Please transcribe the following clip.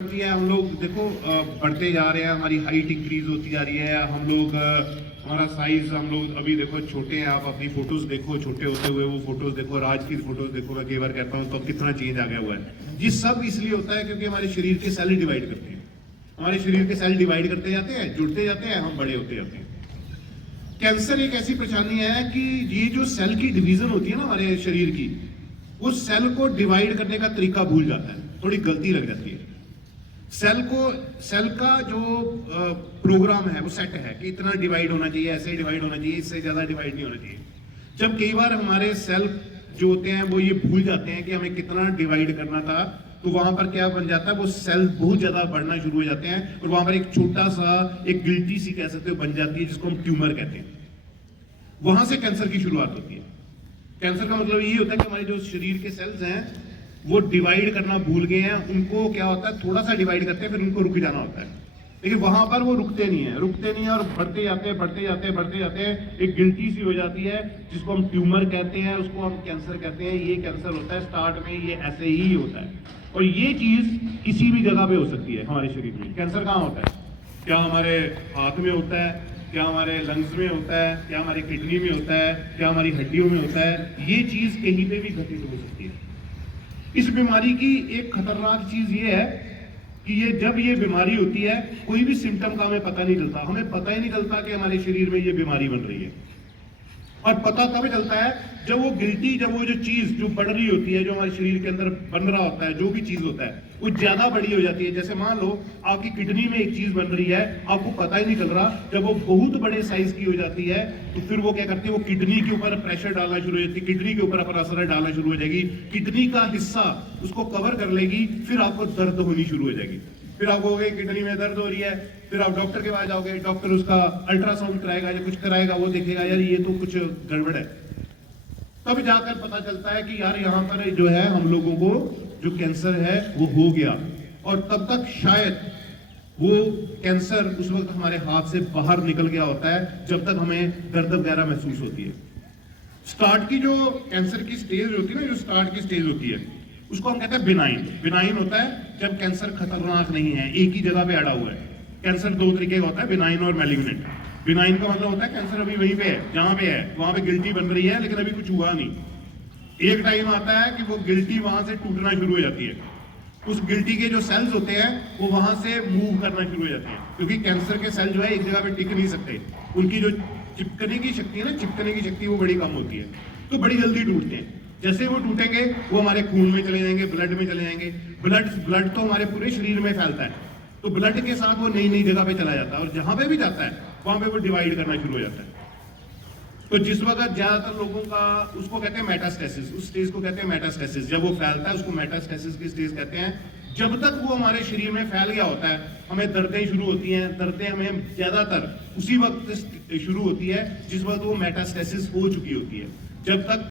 जी है, हम लोग देखो बढ़ते जा रहे हैं, हमारी हाइट इंक्रीज होती जा रही है, हम लोग हमारा साइज हम लोग अभी देखो छोटे हैं। आप अपनी फोटोज देखो, छोटे होते हुए वो फोटोज देखो, राज की फोटोज देखो, मैं कई बार कहता हूँ तो कितना चेंज आ गया हुआ है। ये सब इसलिए होता है क्योंकि हमारे शरीर के सेल डिवाइड करते हैं, हमारे शरीर के सेल डिवाइड करते जाते हैं, जुड़ते जाते हैं, हम बड़े होते जाते हैं। कैंसर एक ऐसी परेशानी है कि ये जो सेल की डिवीजन होती है ना हमारे शरीर की, वो सेल को डिवाइड करने का तरीका भूल जाता है, थोड़ी गलती लग जाती है। सेल का जो प्रोग्राम है वो सेट है कि इतना डिवाइड होना चाहिए, ऐसे डिवाइड होना चाहिए, इससे ज्यादा डिवाइड नहीं होना चाहिए। जब कई बार हमारे सेल जो होते हैं वो ये भूल जाते हैं कि हमें कितना डिवाइड करना था, तो वहां पर क्या बन जाता है, वो सेल बहुत ज्यादा बढ़ना शुरू हो जाते हैं और वहां पर एक छोटा सा एक गिल्टी सी कह सकते हो बन जाती है, जिसको हम ट्यूमर कहते हैं। वहां से कैंसर की शुरुआत होती है। कैंसर का मतलब ये होता है कि हमारे जो शरीर के सेल्स हैं वो डिवाइड करना भूल गए हैं। उनको क्या होता है, थोड़ा सा डिवाइड करते हैं, फिर उनको रुक जाना होता है, लेकिन वहां पर वो रुकते नहीं है और बढ़ते जाते हैं, एक गिल्टी सी हो जाती है जिसको हम ट्यूमर कहते हैं, उसको हम कैंसर कहते हैं। ये कैंसर होता है, स्टार्ट में ये ऐसे ही होता है और ये चीज किसी भी जगह पे हो सकती है हमारे शरीर में। कैंसर कहाँ होता है? क्या हमारे हाथ में होता है, क्या हमारे लंग्स में होता है, क्या हमारी किडनी में होता है, क्या हमारी हड्डियों में होता है? ये चीज कहीं पे भी घटित हो सकती है। इस बीमारी की एक खतरनाक चीज ये है कि ये जब ये बीमारी होती है, कोई भी सिम्टम का हमें पता नहीं चलता, हमें पता ही नहीं चलता कि हमारे शरीर में ये बीमारी बन रही है। और पता तब चलता है जब वो गिल्टी, जब वो जो चीज जो बढ़ रही होती है, जो हमारे शरीर के अंदर बन रहा होता है, जो भी चीज होता है वो ज्यादा बड़ी हो जाती है। जैसे मान लो आपकी किडनी में एक चीज बन रही है, आपको पता ही नहीं चल रहा, जब वो बहुत बड़े साइज की हो जाती है तो फिर वो क्या करती है, वो किडनी के ऊपर प्रेशर डालना शुरू हो जाती है, किडनी के ऊपर अपना असर डालना शुरू हो जाएगी, किडनी का हिस्सा उसको कवर कर लेगी, फिर आपको दर्द होनी शुरू हो जाएगी। फिर आप कहोगे किडनी में दर्द हो रही है, फिर आप डॉक्टर के पास जाओगे, डॉक्टर उसका अल्ट्रासाउंड कराएगा या कुछ कराएगा, वो देखेगा यार ये तो कुछ गड़बड़ है। तब जाकर पता चलता है कि यार यहाँ पर जो है हम लोगों को जो कैंसर है वो हो गया। और तब तक शायद वो कैंसर उस वक्त हमारे हाथ से बाहर निकल गया होता है, जब तक हमें दर्द वगैरह महसूस होती है। स्टार्ट की जो कैंसर की स्टेज होती है ना, जो स्टार्ट की स्टेज होती है उसको हम कहते हैं बिनाइन। बिनाइन होता है जब कैंसर खतरनाक नहीं है, एक ही जगह पे अड़ा हुआ है। कैंसर दो तरीके का होता है, बिनाइन और मैलिग्नेंट। बिनाइन का मतलब होता है कैंसर अभी वहीं पे है, जहां पे है वहां पे गिल्टी बन रही है, लेकिन अभी कुछ हुआ नहीं। एक टाइम आता है कि वो गिल्टी वहां से टूटना शुरू हो जाती है, उस गिल्टी के जो सेल्स होते हैं वो वहां से मूव करना शुरू हो जाते हैं, क्योंकि कैंसर के सेल जो है एक जगह पे टिक नहीं सकते, उनकी जो चिपकने की शक्ति है ना, चिपकने की शक्ति वो बड़ी कम होती है, तो बड़ी जल्दी टूटते हैं। जैसे वो टूटेंगे वो हमारे खून में चले जाएंगे, ब्लड में चले जाएंगे। ब्लड तो हमारे पूरे शरीर में फैलता है, तो ब्लड के साथ वो नई नई जगह पे चला जाता है और जहां पे भी जाता है वहां पे वो डिवाइड करना शुरू हो जाता है। तो जिस वक्त ज्यादातर लोगों का, उसको कहते हैं मेटास्टेसिस, उस स्टेज को कहते हैं मेटास्टेसिस। जब वो फैलता है उसको मेटास्टेसिस की स्टेज कहते हैं। जब तक वो हमारे शरीर में फैल गया होता है, हमें दर्दें शुरू होती हैं। दर्दें हमें ज्यादातर उसी वक्त शुरू होती है जिस वक्त वो मेटास्टेसिस हो चुकी होती है। जब तक